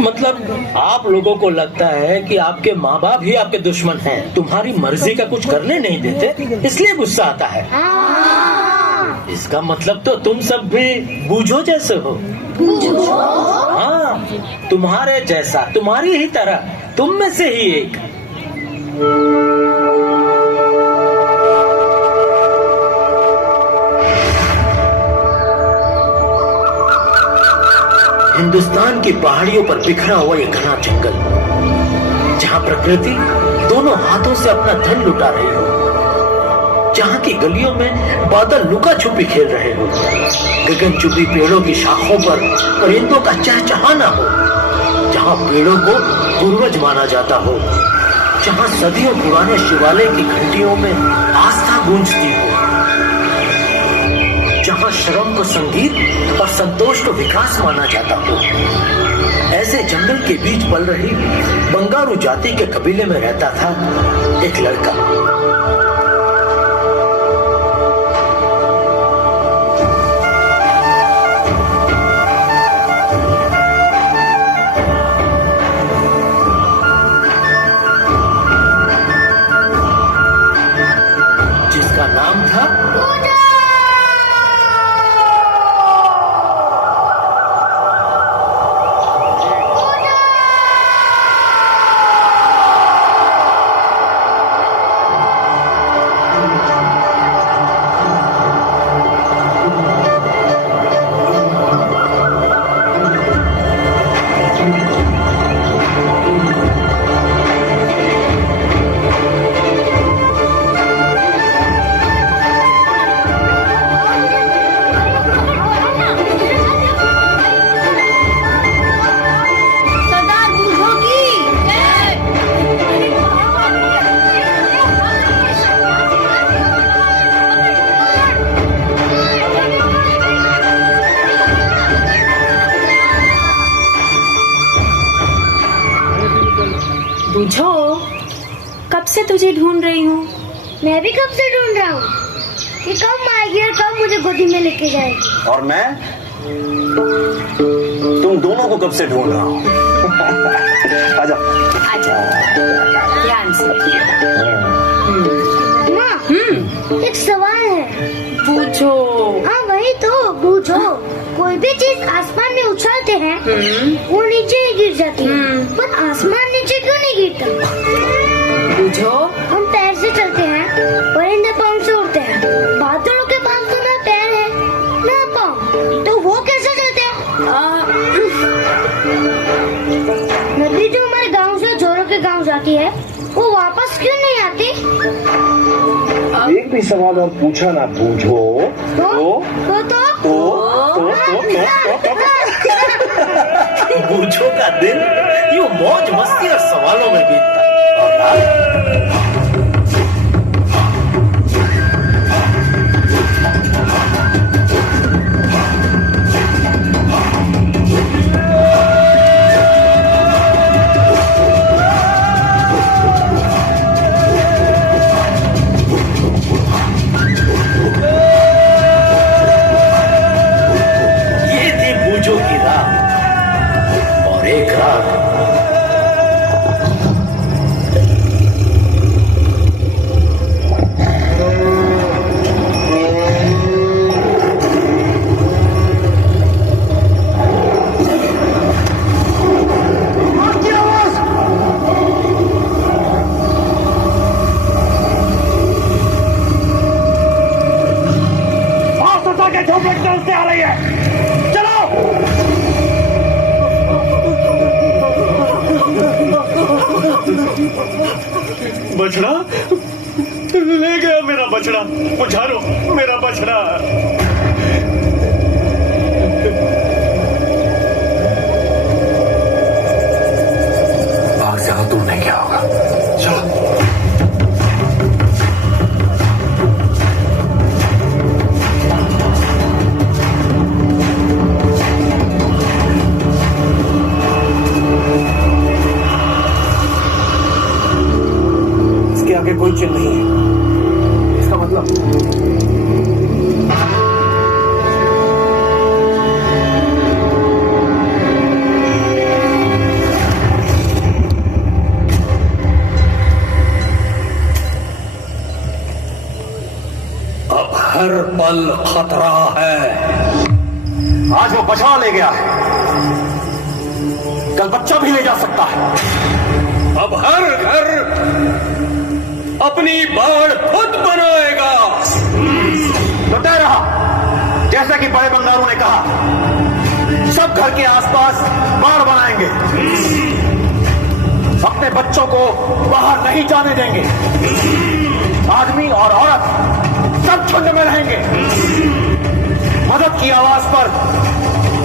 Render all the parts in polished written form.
मतलब आप लोगों को लगता है कि आपके माँ बाप ही आपके दुश्मन हैं, तुम्हारी मर्जी का कुछ करने नहीं देते, इसलिए गुस्सा आता है। इसका मतलब तो तुम सब भी बूझो जैसे हो। हाँ, तुम्हारे जैसा, तुम्हारी ही तरह, तुम में से ही एक। हिंदुस्तान की पहाड़ियों पर बिखरा हुआ ये घना जंगल, जहाँ प्रकृति दोनों हाथों से अपना धन लुटा रही हो, जहाँ की गलियों में बादल लुका छुपी खेल रहे हो, गगनचुंबी पेड़ों की शाखों पर परिंदों का चहचहाना हो, जहाँ पेड़ों को पूर्वज माना जाता हो, जहाँ सदियों पुराने शिवालय की घंटियों में आस्था गूंजती हो, जहाँ श्रम को संगीत और संतोष को विकास माना जाता हो, ऐसे जंगल के बीच पल रही बंगारू जाति के कबीले में रहता था एक लड़का। जिसका नाम था बूझो, कब से तुझे ढूंढ रही हूँ। मैं भी कब से ढूंढ रहा हूँ कि कब आएगी और कब मुझे गोदी में लेके जाएगी। और मैं तुम दोनों को कब से ढूंढ रहा हूँ। आजा आजा, ध्यान से। माँ, एक सवाल है। पूछो। हाँ वही तो, पूछो। कोई भी चीज आसमान में उछालते हैं वो नीचे ही गिर जाती है, पर आसमान नीचे क्यों नहीं गिरता। पूछो। हम पैर से चलते हैं, परिंदे पाँव से उड़ते हैं, बादलों के पास तो ना पैर है ना पाँव, तो वो कैसे चलते हैं। नदी जो हमारे गांव से जोरों के गांव जाती है वो वापस क्यों नहीं आती। एक भी सवाल और पूछा ना बूझो बूझो का दिन यूं मौज मस्ती और सवालों में बीतता और रात से आ रही है। चलो बछड़ा ले गया मेरा बछड़ा, पुजारो मेरा बछड़ा। आग ज्यादा दूर नहीं गया होगा। चलो आगे कोई चिन्ह नहीं है, इसका मतलब हर पल खतरा है। आज वो बछड़ा ले गया है, कल बच्चा भी ले जा सकता है। अब हर घर अपनी बाढ़ खुद बनाएगा। तो तय रहा, जैसा कि बड़े बंगारों ने कहा, सब घर के आसपास बाढ़ बनाएंगे। अपने बच्चों को बाहर नहीं जाने देंगे। आदमी और औरत सब झुंड में रहेंगे। मदद की आवाज पर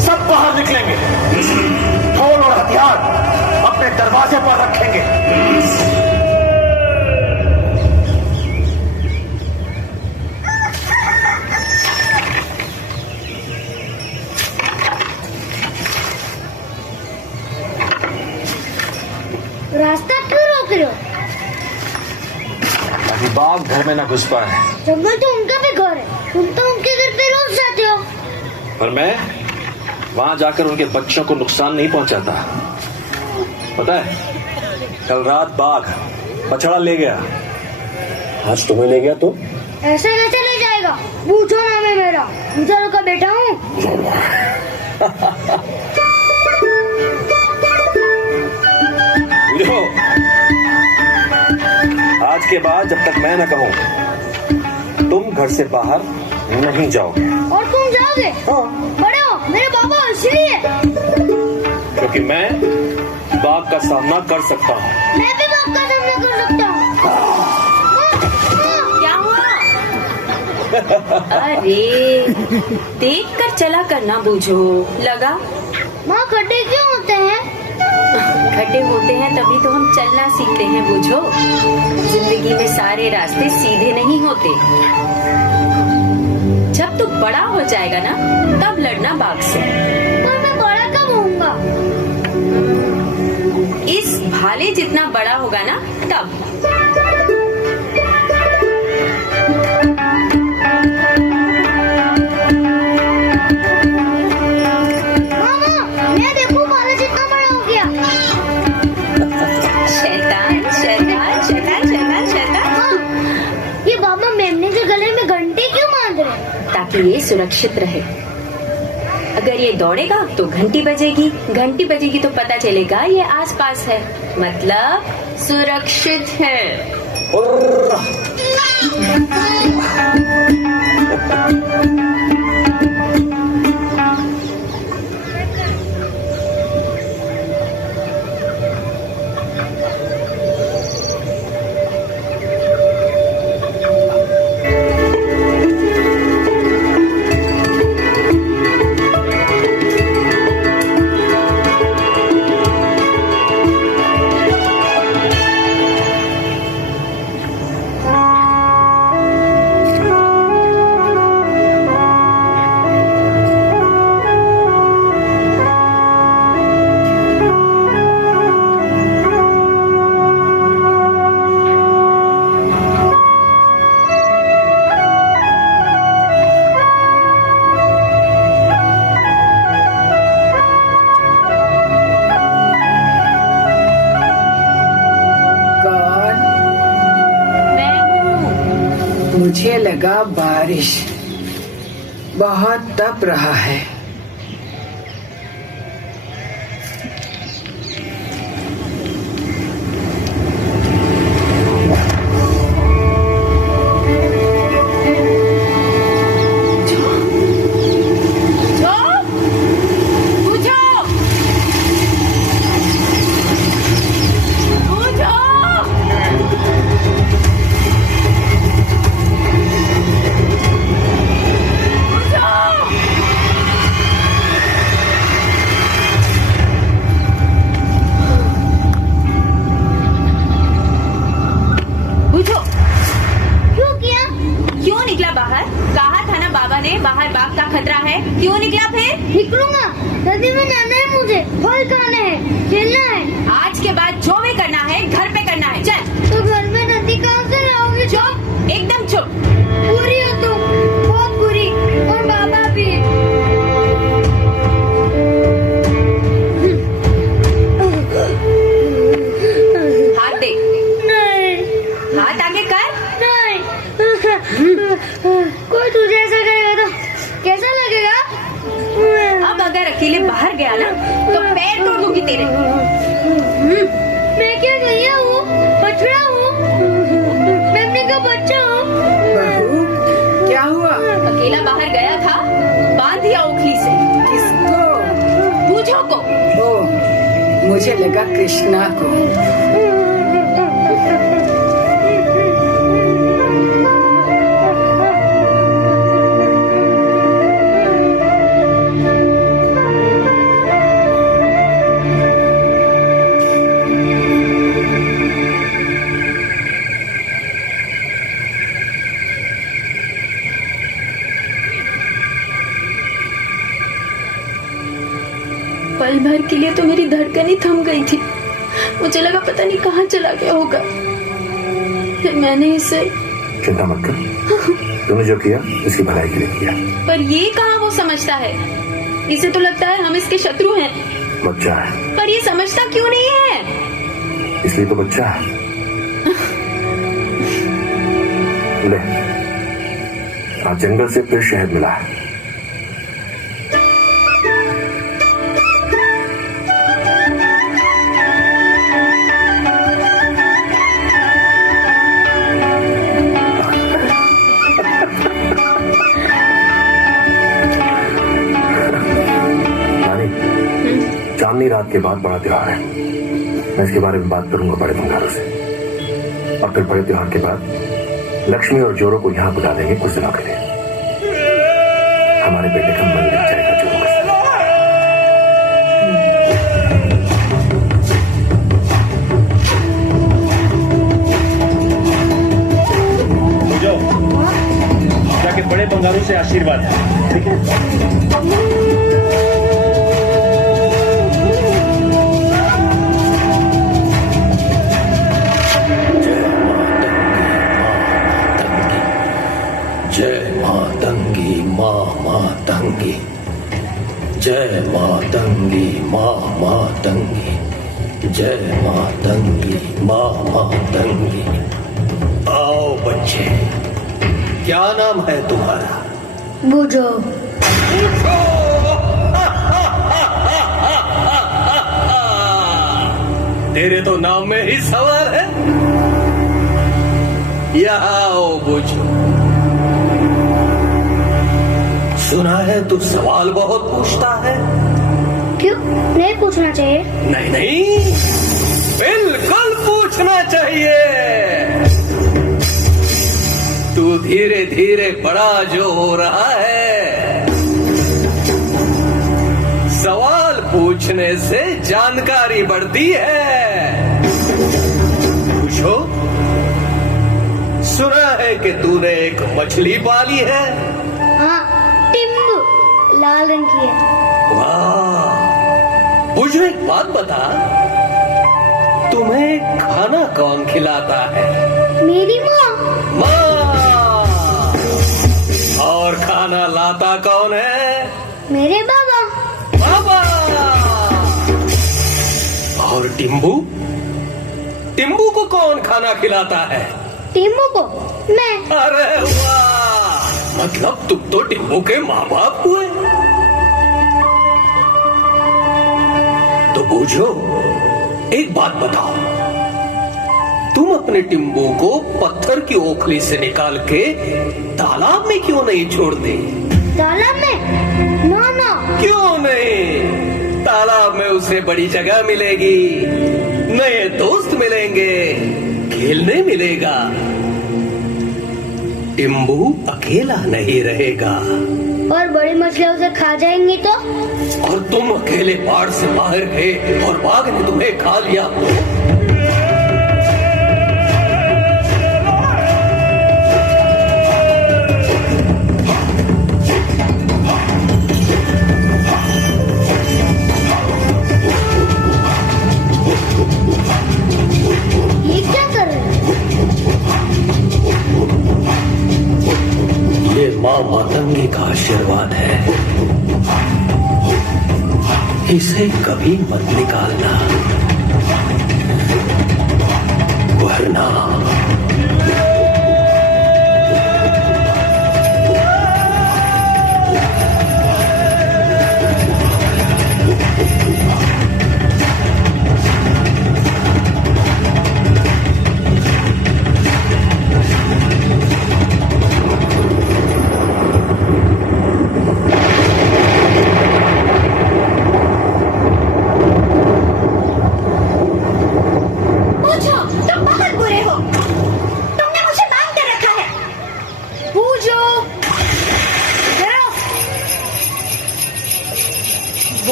सब बाहर निकलेंगे। ढोल और हथियार अपने दरवाजे पर रखेंगे। रास्ता क्यों रोक रहे हो? ताकि बाघ घर में ना घुस पाए। जंगल तो उनका भी घर है, तुम तो उनके घर पे रोज जाते हो। पर मैं वहां जाकर उनके बच्चों को नुकसान नहीं पहुंचाता। पता है, कल रात बाघ बछड़ा ले गया, आज तुम्हें ले गया तो? ऐसे कैसे ले जाएगा? बूझो नाम है मेरा, बूझो का बेटा हूँ। बुझो, आज के बाद जब तक मैं न कहूं, तुम घर से बाहर नहीं जाओगे। और तुम जाओगे? हाँ। बड़े हो मेरे बाबा, इसलिए। क्योंकि मैं बाघ का सामना कर सकता हूँ। मैं भी बाघ का सामना कर सकता हूँ। क्या हुआ? अरे देख कर चला करना बूझो। लगा? माँ, गड्ढे क्यों होते हैं? खड्डे होते हैं तभी तो हम चलना सीखते हैं बूझो। जिंदगी में सारे रास्ते सीधे नहीं होते। जब तू बड़ा हो जाएगा ना, तब लड़ना बाघ से। पर मैं बड़ा कब होऊंगा? इस भाले जितना बड़ा होगा ना, तब। मामा, मैं देखो भाले जितना बड़ा हो गया। शैतान शैतान शैतान शैतान शैतान। हाँ, ये बाबा मेमने के गले में घंटी क्यों बांध रहे? ताकि ये सुरक्षित रहे। अगर ये दौड़ेगा तो घंटी बजेगी, घंटी बजेगी तो पता चलेगा ये आसपास है, मतलब सुरक्षित है। मुझे लगा बारिश बहुत तप रहा है। दूंगी तेरे। मैं क्या गैया हूँ, बछड़ा हूँ, मेमने का बच्चा हूँ। बहू, क्या हुआ? अकेला बाहर गया था, बांध दिया ओखली से। किसको? बूझो को। ओ, मुझे लगा कृष्णा को। पल भर के लिए तो मेरी धड़कन ही थम गई थी। मुझे लगा पता नहीं कहाँ चला गया होगा। फिर मैंने इसे। चिंता मत कर, तूने जो किया इसकी भलाई के लिए किया। पर ये कहाँ वो समझता है? इसे तो लगता है हम इसके शत्रु हैं। बच्चा है, पर ये समझता क्यों नहीं है? इसलिए तो बच्चा है। ले, आज जंगल से फिर शहद मिला है। चांदनी रात के बाद बड़ा त्योहार है। मैं इसके बारे में बात करूंगा बड़े भंडारों से, और फिर बड़े त्योहार के बाद लक्ष्मी और जोरों को यहाँ बुला देंगे कुछ दिनों के लिए। हमारे बेटे का मन लग जाएगा जोरों के साथ। जो जाके बड़े भंडारों से आशीर्वाद है, ठीक है? जय मातंगी माँ मातंगी, जय मातंगी माँ मातंगी, जय मातंगी माँ मातंगी। आओ बच्चे, क्या नाम है तुम्हारा? बूझो। तेरे तो नाम में ही सवाल है। यहाँ आओ बूझो। सुना है तू सवाल बहुत पूछता है। क्यों नहीं पूछना चाहिए? नहीं नहीं, बिल्कुल पूछना चाहिए। तू धीरे धीरे बड़ा जो हो रहा है, सवाल पूछने से जानकारी बढ़ती है। पूछो। सुना है कि तूने एक मछली पाली है। हाँ, टिम्बू लाल रंग की है। वाह, मुझे एक बात बता, तुम्हें खाना कौन खिलाता है? मेरी माँ। माँ। और खाना लाता कौन है? मेरे बाबा। बाबा। और टिम्बू? टिम्बू को कौन खाना खिलाता है? टिम्बू को मैं। अरे वाह, मतलब तुम तो टिम्बू के माँ बाप हुए। तो बूझो, एक बात बताओ, तुम अपने टिम्बू को पत्थर की ओखली से निकाल के तालाब में क्यों नहीं छोड़ दी? तालाब में? ना ना। क्यों नहीं? तालाब में उसे बड़ी जगह मिलेगी, नए दोस्त मिलेंगे, खेलने मिलेगा। टिम्बू अकेला नहीं रहेगा। और बड़ी मछलियाँ उसे खा जाएंगी तो? और तुम अकेले पहाड़ से बाहर गए और बाघ ने तुम्हें खा लिया तो? ये क्या कर रहे हैं? ये माँ मातंगी का आशीर्वाद है, इसे कभी मत निकालना, वरना।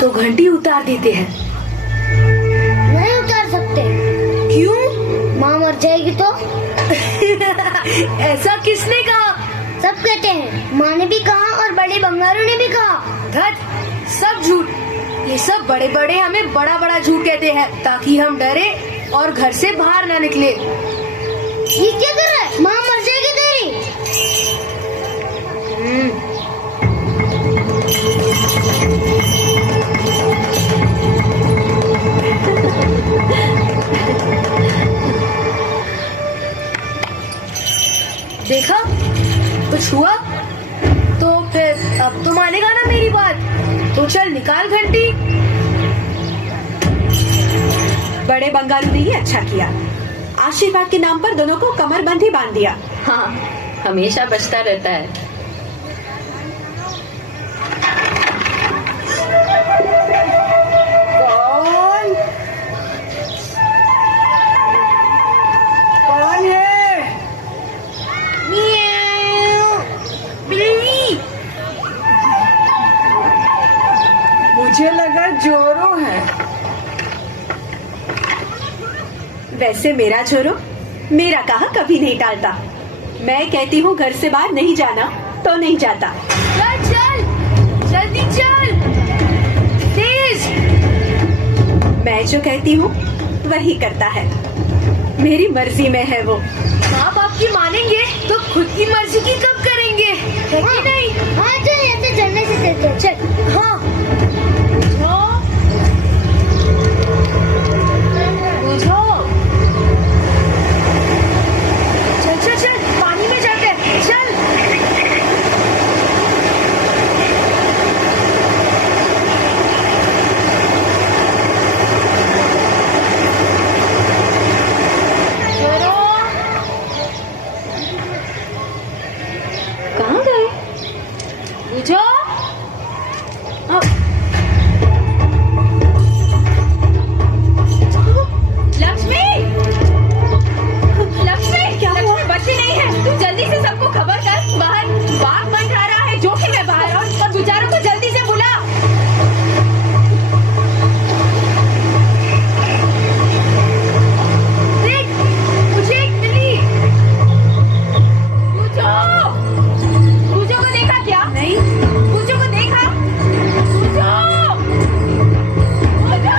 तो घंटी उतार देते हैं। नहीं उतार सकते। क्यों? माँ मर जाएगी तो। ऐसा किसने कहा? सब कहते हैं, माँ ने भी कहा और बड़े बंगारों ने भी कहा। धत, सब झूठ। ये सब बड़े बड़े हमें बड़ा बड़ा झूठ कहते हैं ताकि हम डरे और घर से बाहर ना निकले। ये क्या कर रहा है? माँ मर जाएगी तेरी। देखा, कुछ हुआ? तो फिर अब तो मानेगा ना मेरी बात। तो चल निकाल घंटी। बड़े बंगारू ने ही अच्छा किया, आशीर्वाद के नाम पर दोनों को कमरबंद ही बांध दिया। हाँ, हमेशा बचता रहता है। कौन? कौन है? बिल्ली। मुझे लगा जोरो है। वैसे मेरा छोरो मेरा कहा कभी नहीं टालता। मैं कहती हूँ घर से बाहर नहीं जाना तो नहीं जाता। चल चल, जल्दी चल, तेज। मैं जो कहती हूँ वही करता है, मेरी मर्जी में है वो। माँ बाप की मानेंगे तो खुद की मर्जी की कब करेंगे, है कि नहीं? हाँ चल, ऐसे चलने से चलते हैं। चल। हाँ, बुझो। चल चल चल, पानी में जाते हैं, चल। चलो। कहाँ गए? बुझो। लक्ष्मी, लक्ष्मी, क्या लक्ष्मी बच्चे नहीं है? तू जल्दी से सबको खबर कर, बाहर बाघ मंडरा रहा है, जोखिम है बाहर, और गुजारों को जल्दी से बुला। देख, मुझे एक मिली। पूछो, पूछो को देखा क्या? नहीं। पूछो को देखा? पूछो, पूछो।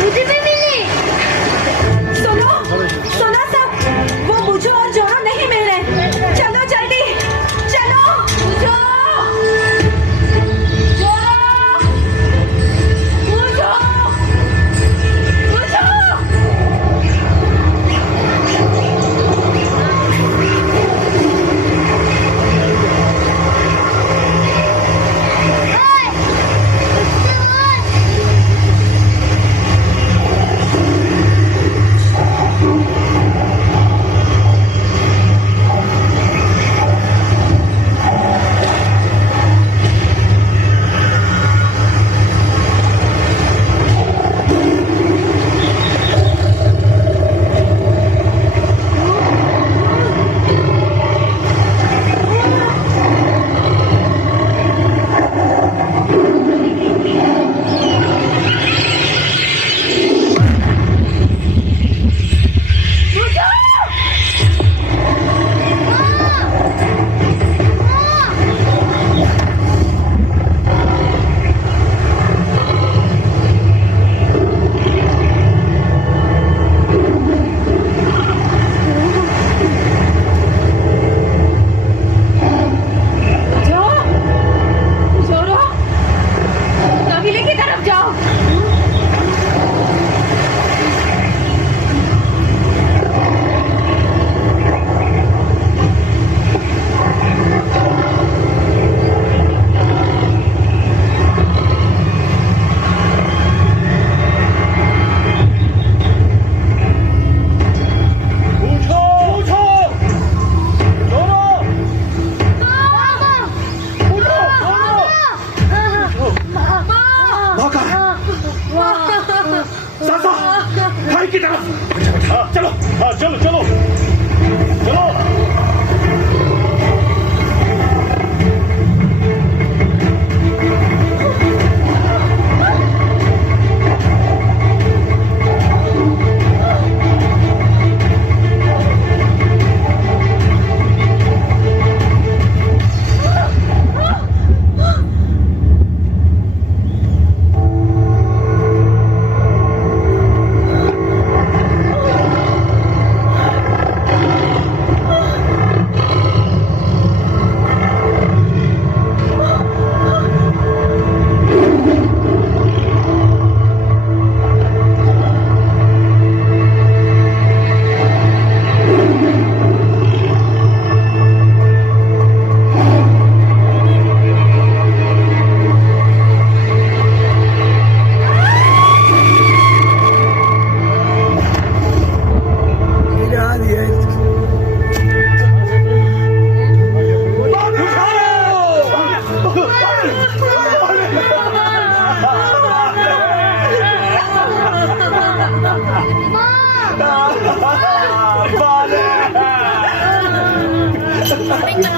मुझे भी मिली। सुनो सुनो सब, वो बुझो और जोरो नहीं मिल रहे। चलो जल्दी चलो। पूछो, जोरो, पूछो, पूछो। ओए, उससे की तरफ। हाँ चलो, हाँ चलो चलो चलो। Maling